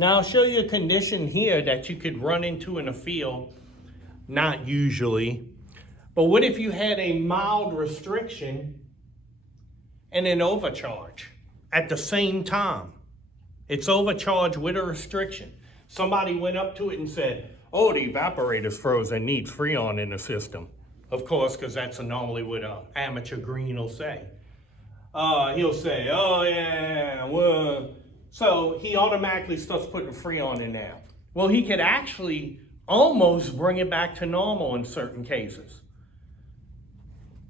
Now I'll show you a condition here that you could run into in a field, not usually, but what if you had a mild restriction and an overcharge at the same time? It's overcharged with a restriction. Somebody went up to it and said, oh, the evaporator's frozen, needs Freon in the system. Of course, because that's normally what an amateur green will say. He'll say, oh yeah, well, so he automatically starts putting Freon in there. Well, he could actually almost bring it back to normal in certain cases.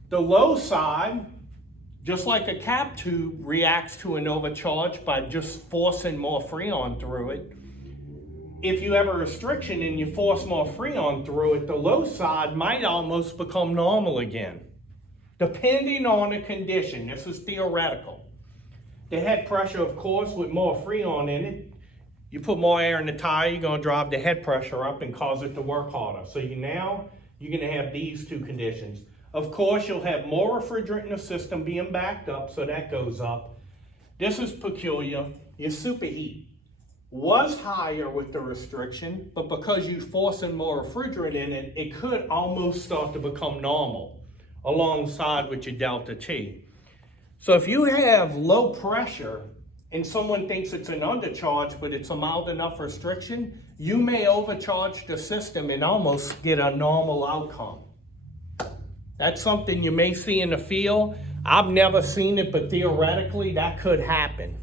The low side, just like a cap tube, reacts to an overcharge by just forcing more Freon through it. If you have a restriction and you force more Freon through it, the low side might almost become normal again, depending on the condition. This is theoretical. The head pressure, of course, with more Freon in it, you put more air in the tire, you're going to drive the head pressure up and cause it to work harder. So you're going to have these two conditions. Of course, you'll have more refrigerant in the system being backed up, so that goes up. This is peculiar. Your superheat was higher with the restriction, but because you're forcing more refrigerant in it, it could almost start to become normal alongside with your delta T. So if you have low pressure and someone thinks it's an undercharge, but it's a mild enough restriction, you may overcharge the system and almost get a normal outcome. That's something you may see in the field. I've never seen it, but theoretically that could happen.